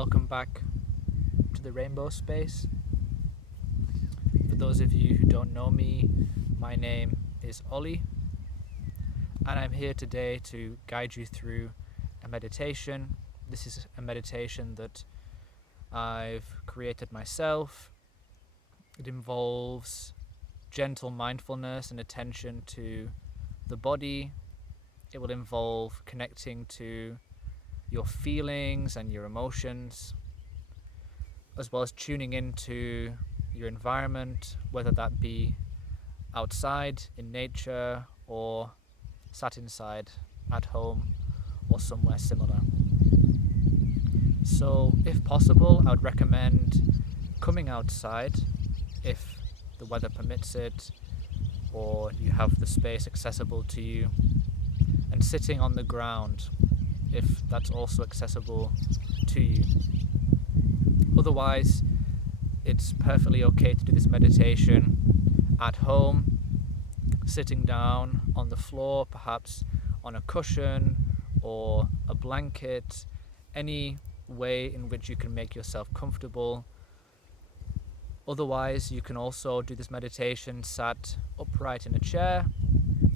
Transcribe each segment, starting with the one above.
welcome back to the Rainbow Space. For those of you who don't know me, my name is Ollie, and I'm here today to guide you through a meditation. This is a meditation that I've created myself. It involves gentle mindfulness and attention to the body. It will involve connecting to your feelings and your emotions, as well as tuning into your environment, whether that be outside in nature or sat inside at home or somewhere similar. So if possible, I would recommend coming outside if the weather permits it or you have the space accessible to you, and sitting on the ground if that's also accessible to you. Otherwise, it's perfectly okay to do this meditation at home, sitting down on the floor, perhaps on a cushion or a blanket, any way in which you can make yourself comfortable. Otherwise, you can also do this meditation sat upright in a chair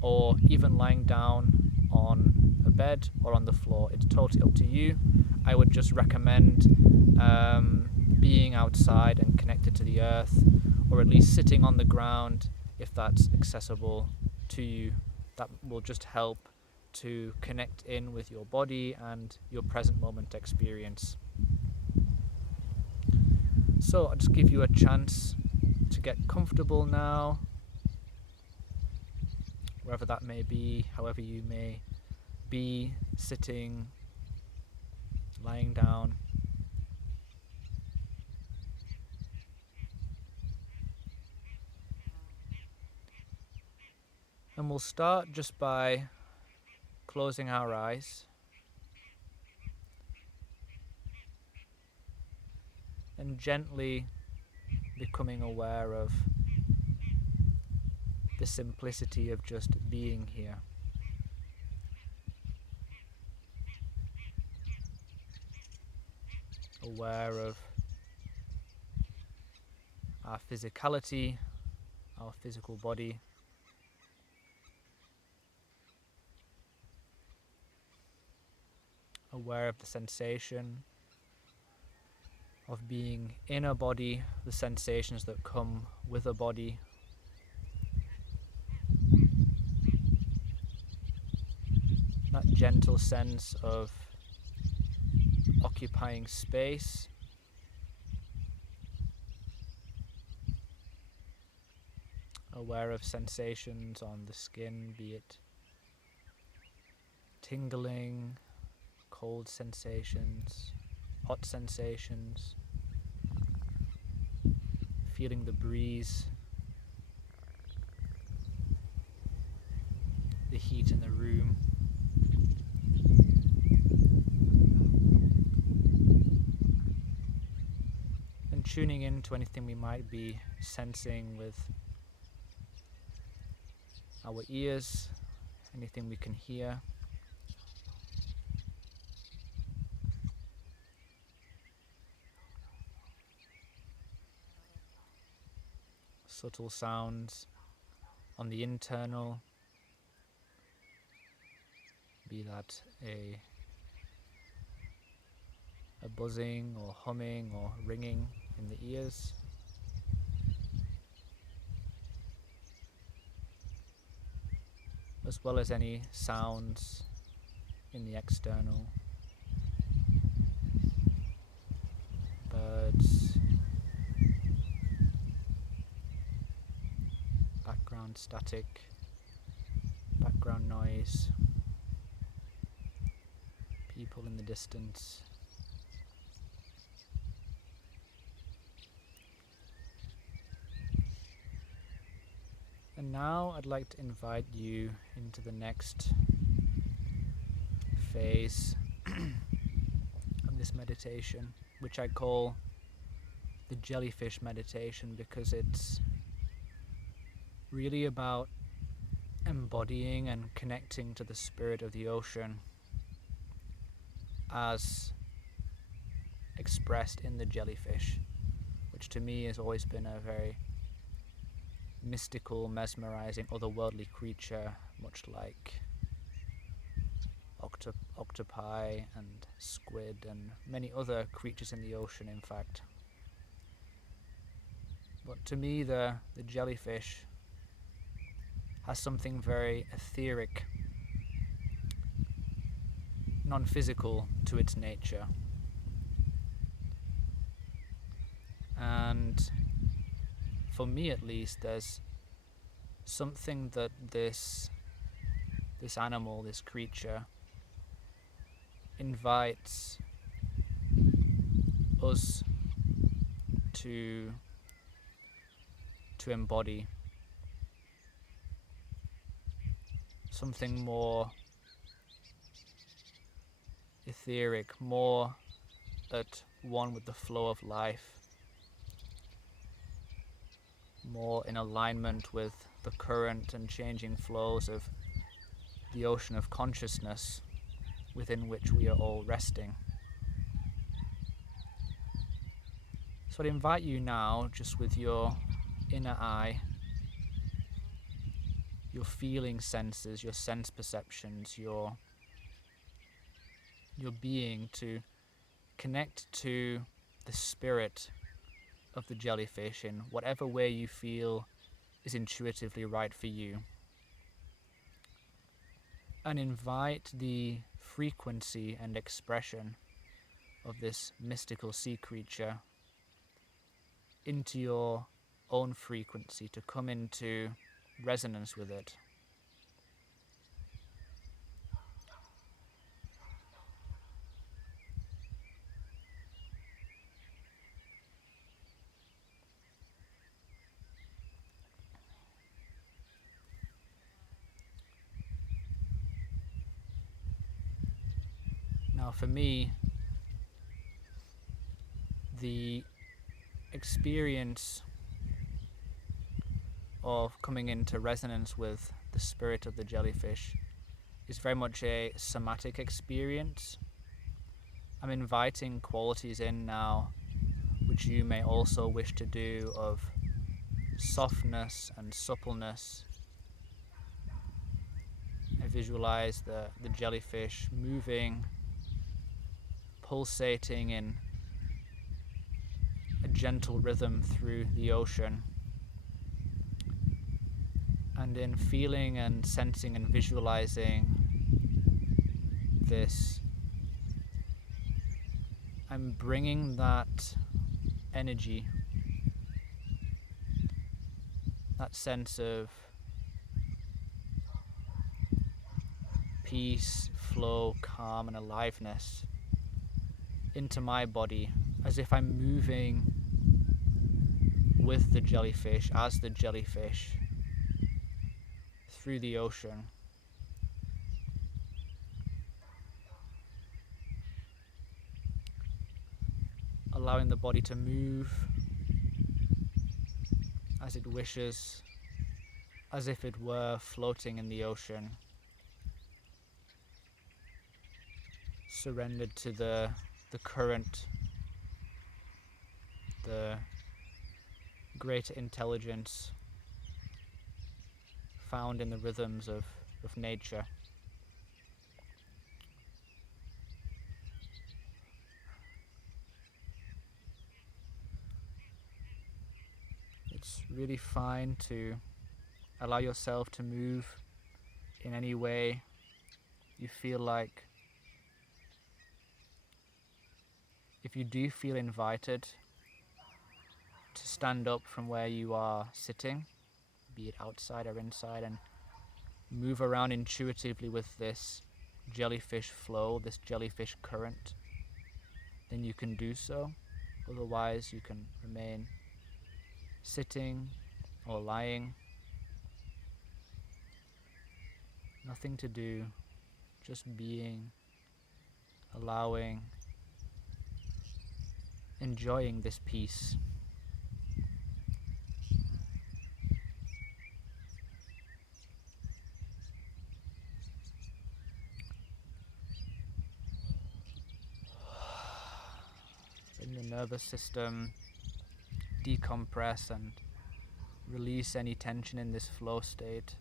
or even lying down on a bed or on the floor. It's totally up to you. I would just recommend being outside and connected to the earth, or at least sitting on the ground if that's accessible to you. That will just help to connect in with your body and your present moment experience. So I'll just give you a chance to get comfortable now, wherever that may be, however you may be, sitting, lying down. And we'll start just by closing our eyes and gently becoming aware of the simplicity of just being here. Aware of our physicality, our physical body. Aware of the sensation of being in a body, the sensations that come with a body. That gentle sense of occupying space. Aware of sensations on the skin, be it tingling, cold sensations, hot sensations, feeling the breeze, the heat in the room. And tuning in to anything we might be sensing with our ears, anything we can hear. Subtle sounds on the internal, be that a buzzing or humming or ringing in the ears. As well as any sounds in the external. Birds, background static, background noise, people in the distance. And now I'd like to invite you into the next phase of this meditation, which I call the Jellyfish Meditation, because it's really about embodying and connecting to the spirit of the ocean as expressed in the jellyfish, which to me has always been a very mystical, mesmerizing, otherworldly creature, much like octopi and squid and many other creatures in the ocean, in fact. But to me, the jellyfish has something very etheric, non-physical to its nature. And for me at least, there's something that this animal, this creature, invites us to embody. Something more etheric, more at one with the flow of life, more in alignment with the current and changing flows of the ocean of consciousness within which we are all resting. So I'd invite you now, just with your inner eye, your feeling senses, your sense perceptions, your being, to connect to the spirit of the jellyfish in whatever way you feel is intuitively right for you. And invite the frequency and expression of this mystical sea creature into your own frequency, to come into resonance with it. Now for me, the experience of coming into resonance with the spirit of the jellyfish is very much a somatic experience. I'm inviting qualities in now which you may also wish to do, of softness and suppleness. I visualize the jellyfish moving, pulsating in a gentle rhythm through the ocean. And in feeling and sensing and visualizing this, I'm bringing that energy, that sense of peace, flow, calm, and aliveness into my body, as if I'm moving with the jellyfish, as the jellyfish, through the ocean. Allowing the body to move as it wishes, as if it were floating in the ocean, surrendered to the current, the greater intelligence found in the rhythms of nature. It's really fine to allow yourself to move in any way you feel like. If you do feel invited to stand up from where you are sitting, be it outside or inside, and move around intuitively with this jellyfish flow, this jellyfish current, then you can do so. Otherwise, you can remain sitting or lying. Nothing to do, just being, allowing, enjoying this peace. nervous system, decompress and release any tension in this flow state.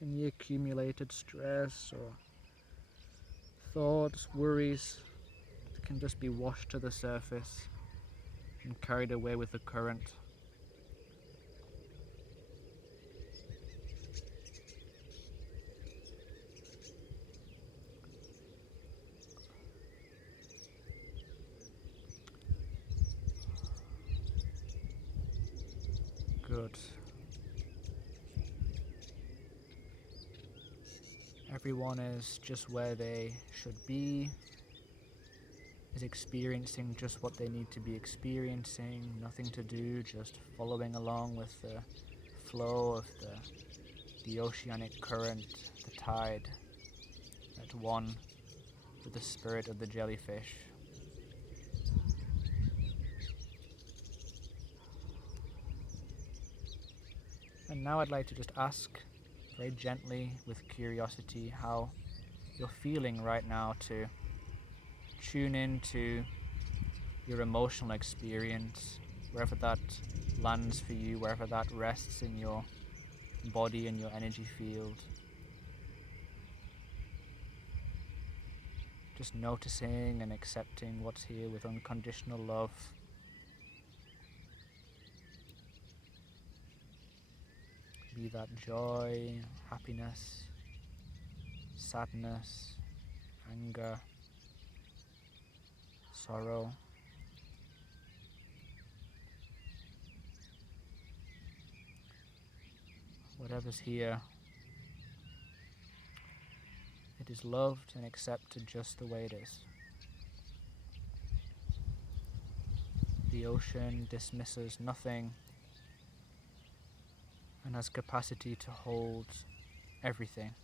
Any accumulated stress or thoughts, worries can just be washed to the surface and carried away with the current. Good. Everyone is just where they should be, is experiencing just what they need to be experiencing, nothing to do, just following along with the flow of the oceanic current, the tide, at one with the spirit of the jellyfish. And now I'd like to just ask very gently, with curiosity, how you're feeling right now, to tune into your emotional experience, wherever that lands for you, wherever that rests in your body and your energy field. Just noticing and accepting what's here with unconditional love. Be that joy, happiness, sadness, anger, sorrow. Whatever's here, it is loved and accepted just the way it is. The ocean dismisses nothing and has capacity to hold everything.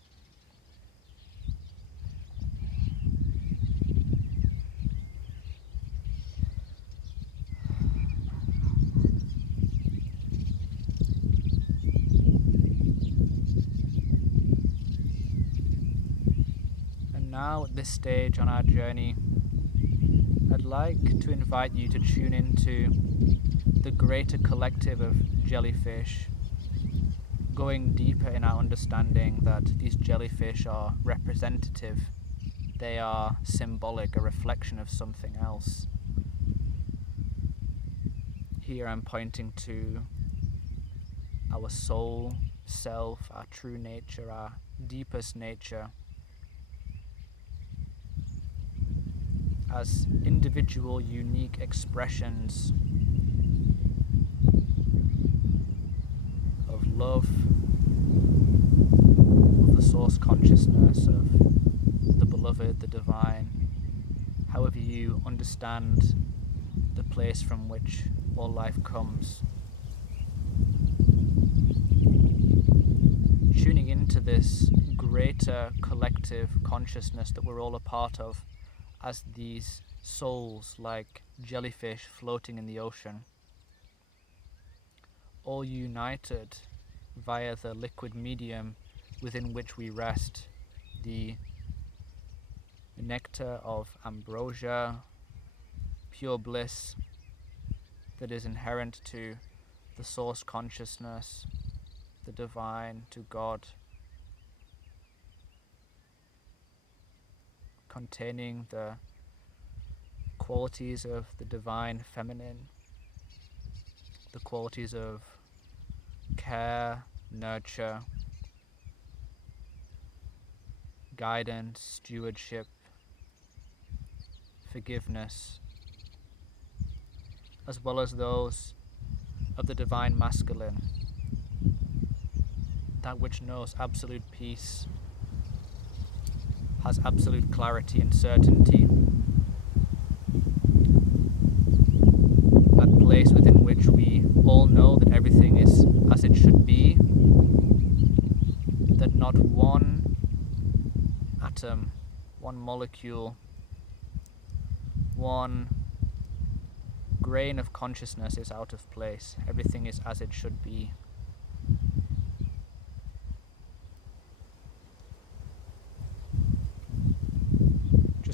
And now at this stage on our journey, I'd like to invite you to tune into the greater collective of jellyfish, going deeper in our understanding that these jellyfish are representative, they are symbolic, a reflection of something else. Here I'm pointing to our soul, self, our true nature, our deepest nature, as individual, unique expressions of love, of the source consciousness, of the beloved, the divine, however you understand the place from which all life comes. Tuning into this greater collective consciousness that we're all a part of, as these souls like jellyfish floating in the ocean, all united via the liquid medium within which we rest, the nectar of ambrosia, pure bliss that is inherent to the source consciousness, the divine, to God, containing the qualities of the divine feminine, the qualities of care, nurture, guidance, stewardship, forgiveness, as well as those of the divine masculine, that which knows absolute peace, has absolute clarity and certainty, that place within which we all know that everything is as it should be, that not one atom, one molecule, one grain of consciousness is out of place. Everything is as it should be.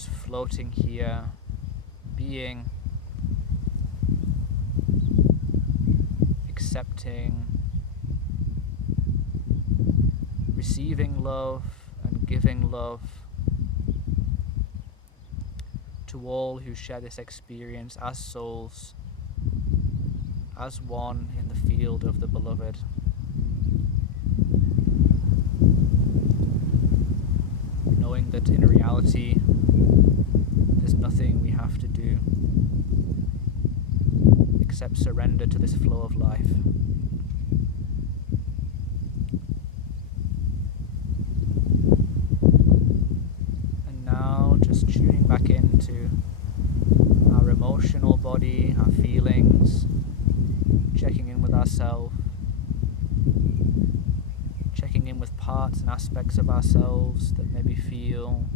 just floating here, being, accepting, receiving love and giving love to all who share this experience as souls, as one in the field of the beloved. Knowing that in reality there's nothing we have to do except surrender to this flow of life. And now just tuning back into our emotional body, our feelings, checking in with ourselves, checking in with parts and aspects of ourselves that maybe feel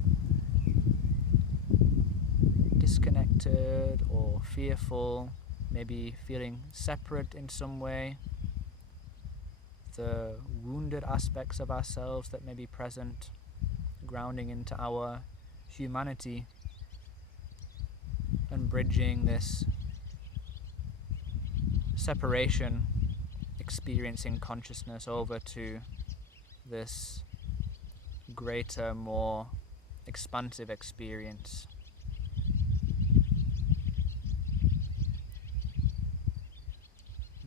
disconnected or fearful, maybe feeling separate in some way, the wounded aspects of ourselves that may be present, grounding into our humanity and bridging this separation, experiencing consciousness over to this greater, more expansive experience.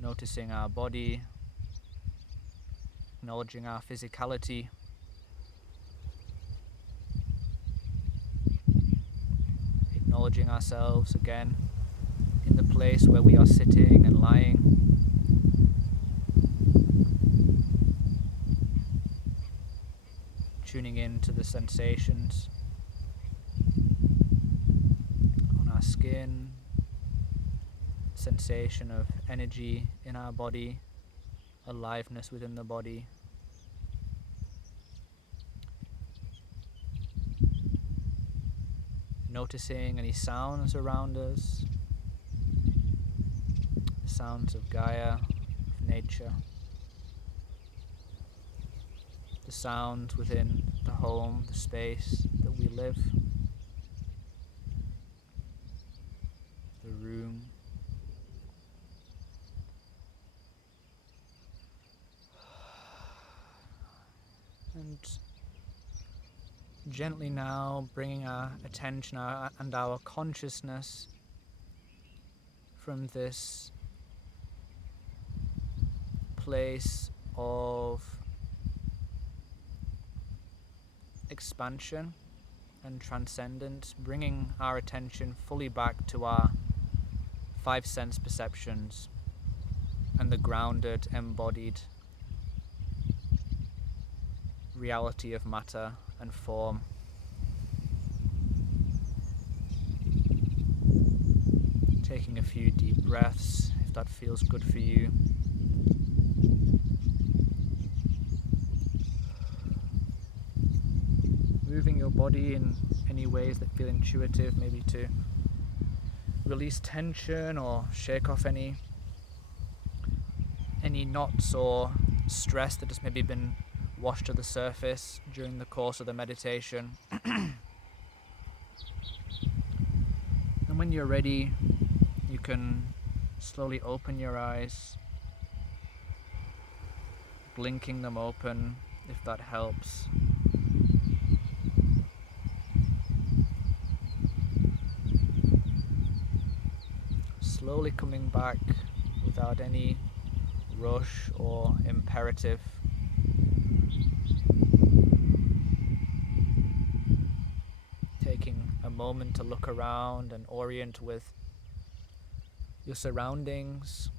Noticing our body, acknowledging our physicality, acknowledging ourselves again in the place where we are sitting and lying. Tuning in to the sensations on our skin, sensation of energy in our body, aliveness within the body. Noticing any sounds around us, the sounds of Gaia, of nature, the sounds within the home, the space that we live, the room. And gently now bringing our attention and our consciousness from this place of expansion and transcendence, bringing our attention fully back to our five sense perceptions and the grounded, embodied reality of matter and form. Taking a few deep breaths if that feels good for you. Moving your body in any ways that feel intuitive, maybe to release tension or shake off any knots or stress that has maybe been washed to the surface during the course of the meditation. And when you're ready, you can slowly open your eyes, blinking them open if that helps. Slowly coming back without any rush or imperative. Taking a moment to look around and orient with your surroundings.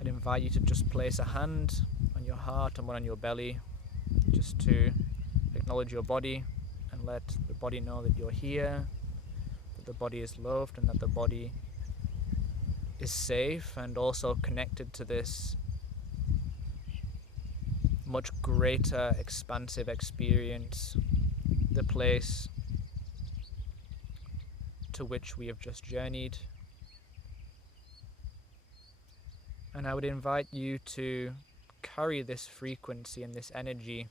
I'd invite you to just place a hand on your heart and one on your belly, just to acknowledge your body and let the body know that you're here, that the body is loved and that the body is safe and also connected to this much greater expansive experience, the place to which we have just journeyed. And I would invite you to carry this frequency and this energy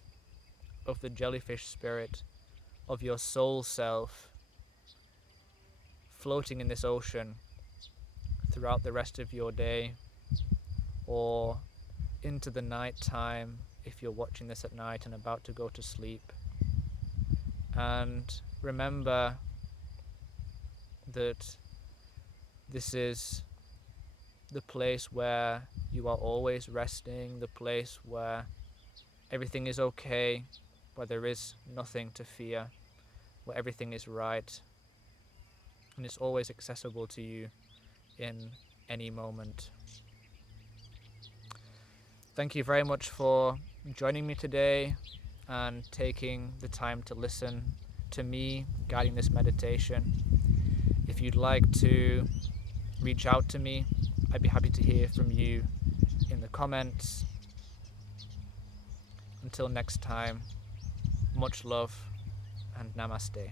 of the jellyfish spirit, of your soul self, floating in this ocean throughout the rest of your day, or into the night time if you're watching this at night and about to go to sleep. And remember that this is the place where you are always resting, the place where everything is okay, where there is nothing to fear, where everything is right, and it's always accessible to you in any moment. Thank you very much for joining me today and taking the time to listen to me guiding this meditation. If you'd like to reach out to me, I'd be happy to hear from you in the comments. Until next time, much love and namaste.